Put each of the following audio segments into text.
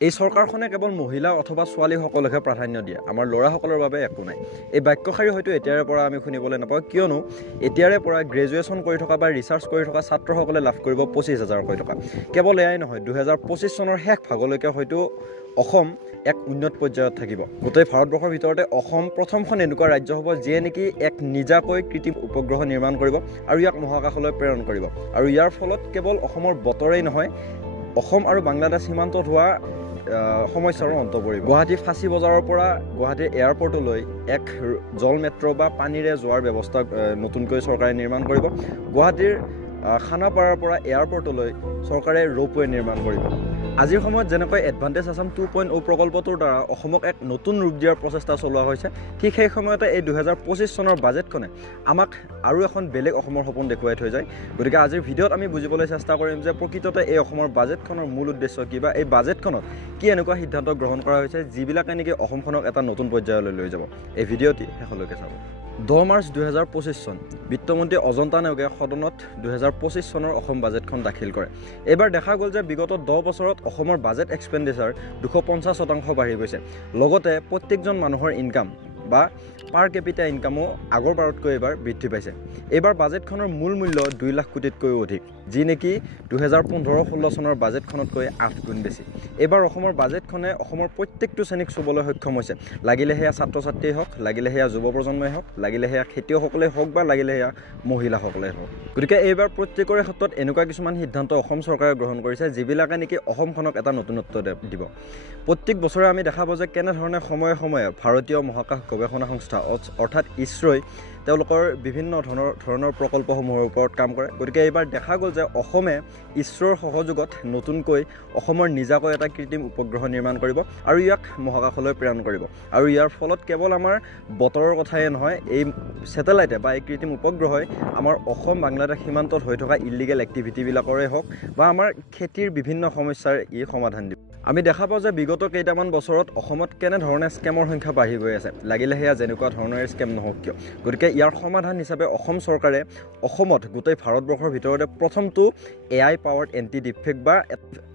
এই চৰকাৰখনে কেৱল মহিলা অথবা ছোৱালীসকলকহে প্ৰাধান্য দিয়ে, আমাৰ ল'ৰাসকলৰ বাবে একো নাই। এই বাক্যশাৰী হয়তো এতিয়াৰে পৰা আমি শুনিবলৈ নাপাওঁ, কিয়নো এতিয়াৰে পৰা গ্ৰেজুৱেশ্যন কৰি থকা বা ৰিচাৰ্চ কৰি থকা ছাত্ৰসকলে লাভ কৰিব 25,000কৈ টকা। কেৱল এয়াই নহয়, 2025 চনৰ শেষ ভাগলৈকে হয়তো অসম এক উন্নত পৰ্যায়ত থাকিব। গোটেই ভাৰতবৰ্ষৰ ভিতৰতে অসম প্ৰথমখন এনেকুৱা ৰাজ্য হ'ব যিয়ে নেকি এক নিজাকৈ কৃত্ৰিম উপগ্ৰহ নিৰ্মাণ কৰিব আৰু ইয়াক মহাকাশলৈ প্ৰেৰণ কৰিব। আৰু ইয়াৰ ফলত কেৱল অসমৰ বতৰেই নহয়, অসম আৰু বাংলাদেশ সীমান্তত হোৱা সমস্যাৰো অন্ত পৰিব। গুৱাহাটী ফাঁচী বজাৰৰ পৰা গুৱাহাটীৰ এয়াৰপৰ্টলৈ এক জল মেট্ৰ' বা পানীৰে যোৱাৰ ব্যৱস্থা নতুনকৈ চৰকাৰে নিৰ্মাণ কৰিব। গুৱাহাটীৰ খানাপাৰাৰ পৰা এয়াৰপৰ্টলৈ চৰকাৰে ৰ'পৱে নিৰ্মাণ কৰিব। আজিৰ সময়ত যেনেকৈ এডভান্টেজ আছাম 2.0 প্ৰকল্পটোৰ দ্বাৰা অসমক এক নতুন ৰূপ দিয়াৰ প্ৰচেষ্টা চলোৱা হৈছে, ঠিক সেই সময়তে এই 2025 চনৰ বাজেটখনে আমাক আৰু এখন বেলেগ অসমৰ সপোন দেখুৱাই থৈ যায়। গতিকে আজিৰ ভিডিঅ'ত আমি বুজিবলৈ চেষ্টা কৰিম যে প্ৰকৃততে এই অসমৰ বাজেটখনৰ মূল উদ্দেশ্য কি, বা এই বাজেটখনত কি এনেকুৱা সিদ্ধান্ত গ্ৰহণ কৰা হৈছে যিবিলাকে নেকি অসমখনক এটা নতুন পৰ্যায়লৈ লৈ যাব। এই ভিডিঅ'টি শেষলৈকে চাব। 10 মাৰ্চ 2025 চন বিত্তমন্ত্ৰী অজন্তা নেওগে সদনত 2025 চনৰ অসম বাজেটখন দাখিল কৰে। এইবাৰ দেখা গ'ল যে বিগত 10 বছৰত অসমৰ বাজেট এক্সপেণ্ডিচাৰ 250% বাঢ়ি গৈছে। লগতে প্ৰত্যেকজন মানুহৰ ইনকাম বা পাৰ কেপিটা ইনকামো আগৰবাৰতকৈ এইবাৰ বৃদ্ধি পাইছে। এইবাৰ বাজেটখনৰ মূল মূল্য 2 লাখ কোটিতকৈও অধিক, যি নেকি 2015-16 চনৰ বাজেটখনতকৈ 8 গুণ বেছি। এইবাৰ অসমৰ বাজেটখনে অসমৰ প্ৰত্যেকটো শ্ৰেণীক চুবলৈ সক্ষম হৈছে, লাগিলে সেয়া ছাত্ৰ ছাত্ৰীয়ে হওক, লাগিলে সেয়া যুৱ প্ৰজন্মই হওক, লাগিলে সেয়া খেতিয়কসকলেই হওক বা লাগিলে সেয়া মহিলাসকলেই হওক। গতিকে এইবাৰ প্ৰত্যেকৰে ক্ষেত্ৰত এনেকুৱা কিছুমান সিদ্ধান্ত অসম চৰকাৰে গ্ৰহণ কৰিছে যিবিলাকে নেকি অসমখনক এটা নতুনত্ব দিব। প্ৰত্যেক বছৰে আমি দেখা পাওঁ যে কেনেধৰণে সময়ে সময়ে ভাৰতীয় মহাকাশ গৱেষণা সংস্থা অৰ্থাৎ ইছৰোই তেওঁলোকৰ বিভিন্ন ধৰণৰ প্ৰকল্পসমূহৰ ওপৰত কাম কৰে। গতিকে এইবাৰ দেখা গ'ল যে অসমে ইছৰোৰ সহযোগত নতুনকৈ অসমৰ নিজাকৈ এটা কৃত্ৰিম উপগ্ৰহ নিৰ্মাণ কৰিব আৰু ইয়াক মহাকাশলৈ প্ৰেৰণ কৰিব। আৰু ইয়াৰ ফলত কেৱল আমাৰ বতৰৰ কথাই নহয়, এই ছেটেলাইটে বা এই কৃত্ৰিম উপগ্ৰহই আমাৰ অসম বাংলাদেশ সীমান্তত হৈ থকা ইলিগেল এক্টিভিটিবিলাকৰে হওক বা আমাৰ খেতিৰ বিভিন্ন সমস্যাৰ ই সমাধান দিব। আমি দেখা পাওঁ যে বিগত কেইটামান বছৰত অসমত কেনেধৰণে স্কেমৰ সংখ্যা বাঢ়ি গৈ আছে, লাগিলে সেয়া যেনেকুৱা ধৰণৰ স্কেম নহওক কিয়। গতিকে ইয়াৰ সমাধান হিচাপে অসম চৰকাৰে অসমত গোটেই ভাৰতবৰ্ষৰ ভিতৰতে প্ৰথমটো AI পাৱাৰ্ড এণ্টি ডিফেক্ট বা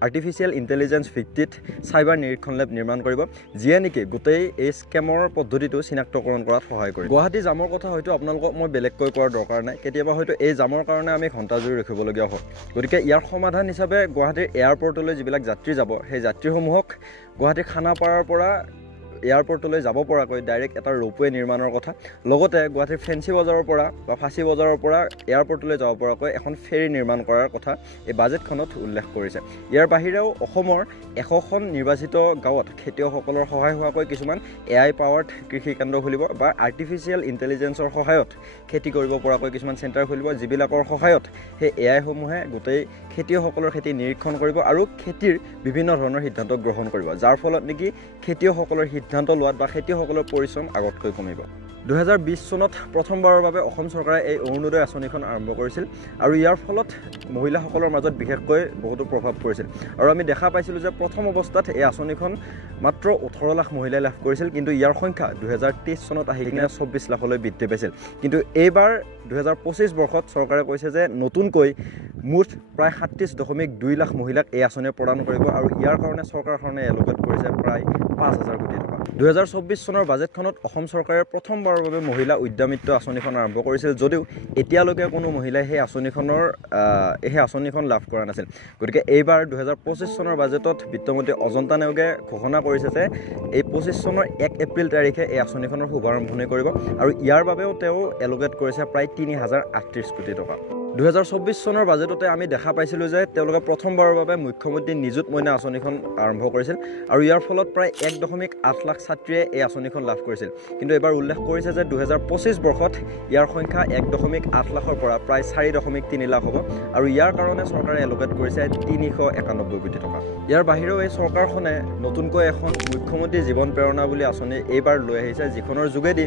আৰ্টিফিচিয়েল ইণ্টেলিজেঞ্চ ভিত্তিত চাইবাৰ নিৰীক্ষণ লেব নিৰ্মাণ কৰিব, যিয়ে নেকি গোটেই এই স্কেমৰ পদ্ধতিটো চিনাক্তকৰণ কৰাত সহায় কৰিব। গুৱাহাটী জামৰ কথা হয়তো আপোনালোকক মই বেলেগকৈ কোৱাৰ দৰকাৰ নাই, কেতিয়াবা হয়তো এই জামৰ কাৰণে আমি ঘণ্টাজুৰি ৰখিবলগীয়া হয়। গতিকে ইয়াৰ সমাধান হিচাপে গুৱাহাটীৰ এয়াৰপৰ্টলৈ যিবিলাক যাত্ৰী যাব, সেই যাত্ৰীসমূহক গুৱাহাটীৰ খানাপাৰাৰ পৰা এয়াৰপৰ্টলৈ যাব পৰাকৈ ডাইৰেক্ট এটা ৰ'পৱে নিৰ্মাণৰ কথা, লগতে গুৱাহাটীৰ ফেঞ্চি বজাৰৰ পৰা বা ফাঁচী বজাৰৰ পৰা এয়াৰপৰ্টলৈ যাব পৰাকৈ এখন ফেৰী নিৰ্মাণ কৰাৰ কথা এই বাজেটখনত উল্লেখ কৰিছে। ইয়াৰ বাহিৰেও অসমৰ 100খন নিৰ্বাচিত গাঁৱত খেতিয়কসকলৰ সহায় হোৱাকৈ কিছুমান AI পাৱাৰ্ড কৃষি কেন্দ্ৰ খুলিব বা আৰ্টিফিচিয়েল ইণ্টেলিজেঞ্চৰ সহায়ত খেতি কৰিব পৰাকৈ কিছুমান চেণ্টাৰ খুলিব, যিবিলাকৰ সহায়ত সেই AIসমূহে গোটেই খেতিয়কসকলৰ খেতি নিৰীক্ষণ কৰিব আৰু খেতিৰ বিভিন্ন ধৰণৰ সিদ্ধান্ত গ্ৰহণ কৰিব, যাৰ ফলত নেকি খেতিয়কসকলৰ সিদ্ধান্ত লোৱাত বা খেতিয়কসকলৰ পৰিশ্ৰম আগতকৈ কমিব। 2020 চনত প্ৰথমবাৰৰ বাবে অসম চৰকাৰে এই অৰুণোদয় আঁচনিখন আৰম্ভ কৰিছিল আৰু ইয়াৰ ফলত মহিলাসকলৰ মাজত বিশেষকৈ বহুতো প্ৰভাৱ পৰিছিল। আৰু আমি দেখা পাইছিলোঁ যে প্ৰথম অৱস্থাত এই আঁচনিখন মাত্ৰ 18 লাখ মহিলাই লাভ কৰিছিল, কিন্তু ইয়াৰ সংখ্যা 2023 চনত আহি কিনে 24 লাখলৈ বৃদ্ধি পাইছিল। কিন্তু এইবাৰ 2025 বৰ্ষত চৰকাৰে কৈছে যে নতুনকৈ মুঠ প্ৰায় 37.2 লাখ মহিলাক এই আঁচনিয়ে প্ৰদান কৰিব আৰু ইয়াৰ কাৰণে চৰকাৰখনে এলকেট কৰিছে প্ৰায় 5,000 কোটি টকা। 2024 চনৰ বাজেটখনত অসম চৰকাৰে প্ৰথমবাৰৰ বাবে মহিলা উদ্যমিত্ব আঁচনিখন আৰম্ভ কৰিছিল, যদিও এতিয়ালৈকে কোনো মহিলাই সেই আঁচনিখন লাভ কৰা নাছিল। গতিকে এইবাৰ 2025 চনৰ বাজেটত বিত্তমন্ত্ৰী অজন্তা নেওগে ঘোষণা কৰিছে যে এই 25 চনৰ 1 এপ্ৰিল তাৰিখে এই আঁচনিখনৰ শুভাৰম্ভণি কৰিব আৰু ইয়াৰ বাবেও তেওঁ এলকেট কৰিছে প্ৰায় 3038 কোটি টকা। 2024 চনৰ বাজেটতে আমি দেখা পাইছিলোঁ যে তেওঁলোকে প্ৰথমবাৰৰ বাবে মুখ্যমন্ত্ৰী নিযুত মইনা আঁচনিখন আৰম্ভ কৰিছিল আৰু ইয়াৰ ফলত প্ৰায় 1.8 লাখ ছাত্ৰীয়ে এই আঁচনিখন লাভ কৰিছিল। কিন্তু এইবাৰ উল্লেখ কৰিছে যে 2025 বৰ্ষত ইয়াৰ সংখ্যা 1.8 লাখৰ পৰা প্ৰায় 4.3 লাখ হ'ব আৰু ইয়াৰ কাৰণে চৰকাৰে এলকেট কৰিছে 391 কোটি টকা। ইয়াৰ বাহিৰেও এই চৰকাৰখনে নতুনকৈ এখন মুখ্যমন্ত্ৰী জীৱন প্ৰেৰণা বুলি আঁচনি এইবাৰ লৈ আহিছে, যিখনৰ যোগেদি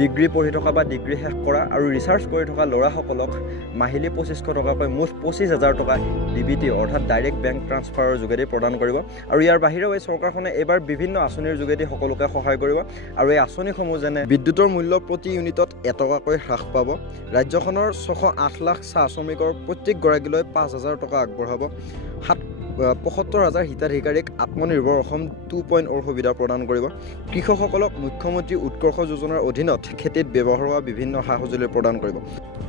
ডিগ্ৰী পঢ়ি থকা বা ডিগ্ৰী শেষ কৰা আৰু ৰিচাৰ্চ কৰি থকা ল'ৰাসকলক মাহিলী 2500 টকাকৈ মুঠ 25,000 টকা DBT অৰ্থাৎ ডাইৰেক্ট বেংক ট্ৰান্সফাৰৰ যোগেদি প্ৰদান কৰিব। আৰু ইয়াৰ বাহিৰেও এই চৰকাৰখনে এইবাৰ বিভিন্ন আঁচনিৰ যোগেদি সকলোকে সহায় কৰিব আৰু এই আঁচনিসমূহ যেনে বিদ্যুতৰ মূল্য প্ৰতি ইউনিটত 1 টকাকৈ হ্ৰাস পাব, ৰাজ্যখনৰ 608 লাখ চাহ শ্ৰমিকৰ প্ৰত্যেকগৰাকীলৈ 5,000 টকা আগবঢ়াব, ৭৫,০০০ হিতাধিকাৰীক আত্মনিৰ্ভৰ অসম 2.0 সুবিধা প্ৰদান কৰিব। কৃষকসকলক মুখ্যমন্ত্ৰী উৎকৰ্ষ যোজনাৰ অধীনত খেতিত ব্যৱহাৰ হোৱা বিভিন্ন সা সঁজুলি প্ৰদান কৰিব।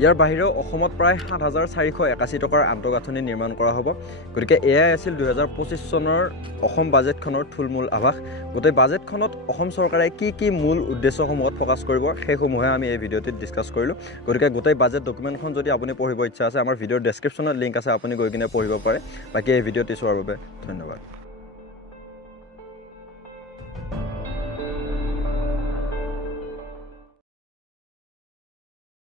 ইয়াৰ বাহিৰেও অসমত প্ৰায় ৭,৪৮১ টকাৰ আন্তঃগাঁথনি নিৰ্মাণ কৰা হ'ব। গতিকে এয়াই আছিল ২০২৫ চনৰ অসম বাজেটখনৰ থুলমূল আভাস। গোটেই বাজেটখনত অসম চৰকাৰে কি মূল উদ্দেশ্যসমূহত ফ'কাছ কৰিব সেইসমূহে আমি এই ভিডিঅ'টিত ডিছকাছ কৰিলোঁ। গতিকে গোটেই বাজেট ডকুমেণ্টখন যদি আপুনি পঢ়িব ইচ্ছা আছে, আমাৰ ভিডিঅ'ৰ ডেছক্ৰিপশ্যনত লিংক আছে, আপুনি গৈ কিনে পঢ়িব পাৰে। বাকী এই ভিডিঅ'টি চোৱাৰ বাবে ধন্যবাদ।